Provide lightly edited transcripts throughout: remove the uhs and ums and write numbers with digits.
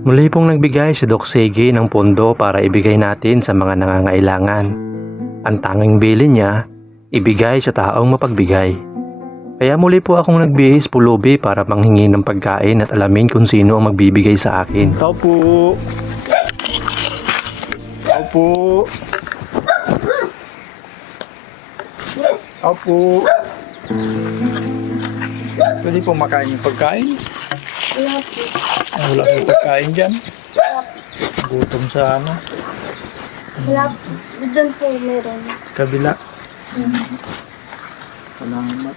Muli pong nagbigay si Doc Sigi ng pondo para ibigay natin sa mga nangangailangan. Ang tanging bilin niya, ibigay sa taong mapagbigay. Kaya muli po akong nagbihis pulubi para manghingi ng pagkain at alamin kung sino ang magbibigay sa akin. Tao po. Tao po. Tao po. Pwede po makain yung pagkain? Wala po. Wala kang pagkain dyan? Gutom sana. Wala po. Doon po meron. Sa kabila. Salamat.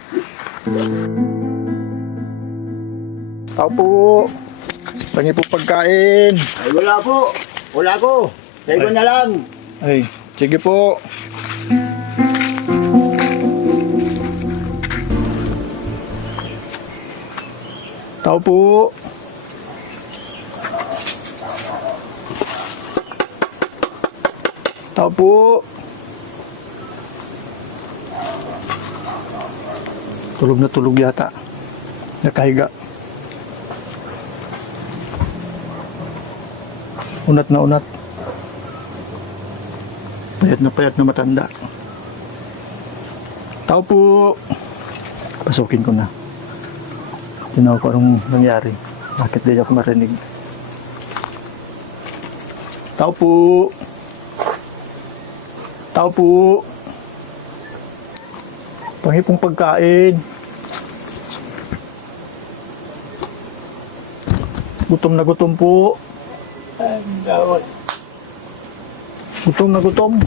Tao po. Tangi po pagkain. Ay, wala po. Wala ko. Sa'yo na lang. Ay, sige po. Tao po. Tao po. Tulog na tulog yata. Nakahiga. Unat na unat. Payat na matanda. Tao po. Pasukin ko na. Tinaw ko anong nangyari. Bakit di ako marinig? Tao po. Tao po. Pangipong pagkain. Gutom na gutom po. Gutom na gutom.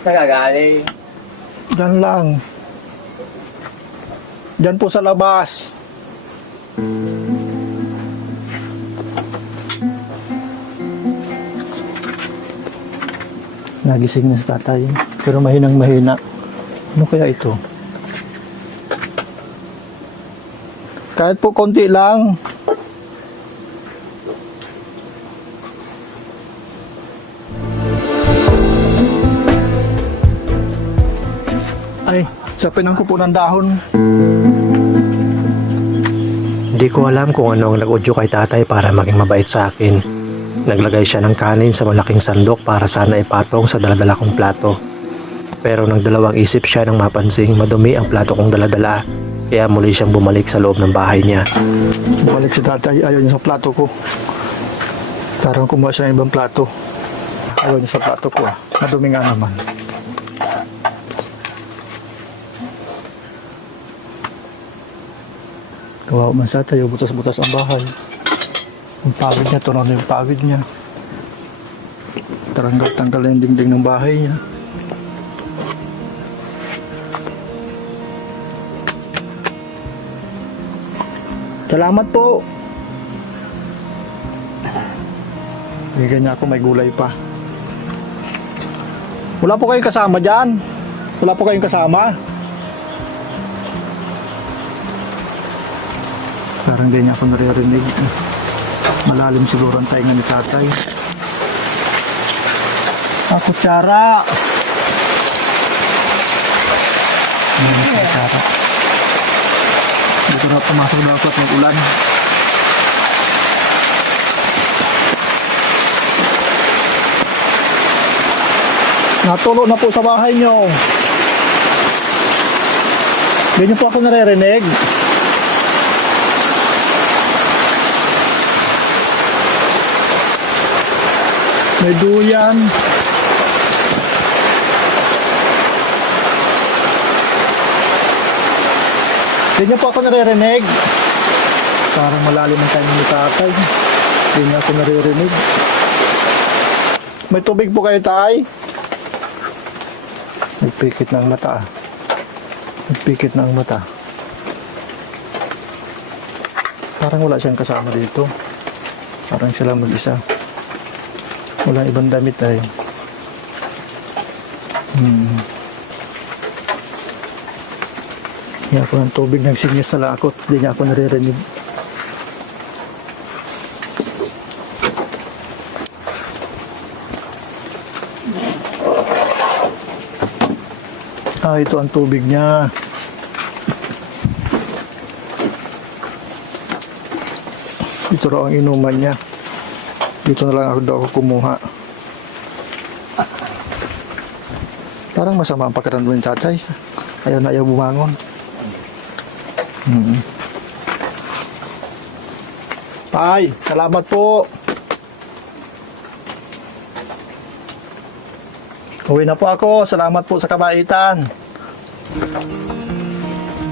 Nagagaling. Diyan lang. Diyan po sa labas. Nagising na si tatay. Pero mahinang mahina. Ano kaya ito? Kahit po konti lang. Ay, sapinang ko po ng dahon. Hindi ko alam kung ano ang nag-udyo kay tatay para maging mabait sa akin. Naglagay siya ng kanin sa malaking sandok para sana ipatong sa daladala kong plato. Pero nagdalawang isip siya nang mapansing madumi ang plato kong daladala. Kaya muli siyang bumalik sa loob ng bahay niya. Bumalik si tatay, ayaw niya sa plato ko. Parang kumuha siya ng ibang plato. Ayaw niya sa plato ko. Madumi nga naman. Kawawa man sa tayo, butas-butas ang bahay. Yung pawid niya, tunaw na yung pawid niya. Tanggal na yung dingding ng bahay niya. Salamat po. Bigyan niya ako, may gulay pa. Wala po kayong kasama dyan? Wala po kayong kasama? Parang di niya ako naririnig. Malalim siguro ang tainga ni tatay. Kutsara! Kutsara. Dito na pumasok daw ako at mag-ulan. Natulo na po sa bahay nyo. Hindi nyo po ako naririnig. May duyan. Hindi niyo po ako naririnig. Parang malalim ang tayo ni tatay. Hindi niyo ako naririnig. May tubig po kayo, tay? Nagpikit na ang mata. Nagpikit na ang mata. Parang wala siyang kasama dito. Parang siya lang mag-isa. Wala ibang damit ay. Kaya ako ng tubig, nagsinyas na lang ako. Hindi niya ako naririnig. Ito ang tubig niya. Ito raw ang inuman niya. Dito na lang ako kumuha. Parang masama ang pakiramdam ni tatay. Ayaw na ayaw bumangon. Tay, salamat po. Uwi na po ako. Salamat po sa kabaitan.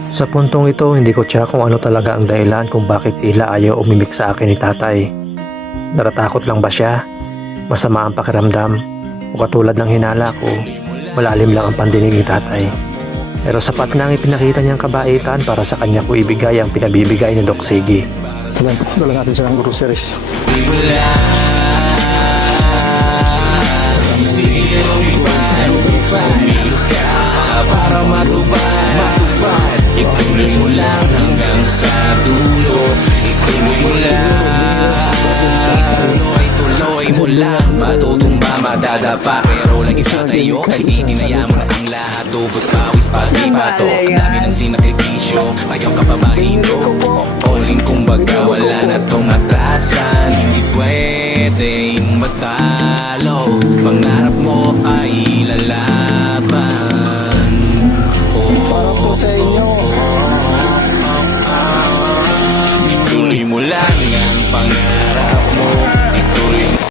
Sa puntong ito, hindi ko tiyak kung ano talaga ang dahilan kung bakit tila ayaw umimik sa akin ni tatay. Natatakot lang ba siya? Masama ang pakiramdam? O katulad ng hinala ko, malalim lang ang pandinig ni tatay. Pero sapat na ang ipinakita niyang kabaitan para sa kanya ko ibigay ang pinabibigay ni Doc Siggy. Dala natin siya ng groceries. Para matupad ituloy mo lang hanggang sa dulo. Ituloy mo lang, tuloy mo lang. Matutumba, madadapa, pero lagi sa tayo. Itinaya mo na ang lahat, dugot, pawis, pag-ibato. Ang dami ng sinakripisyo, ayaw ka pa mahinto. Oling kumbaga, wala na tong atrasan. Hindi pwedeng matalo. Pangarap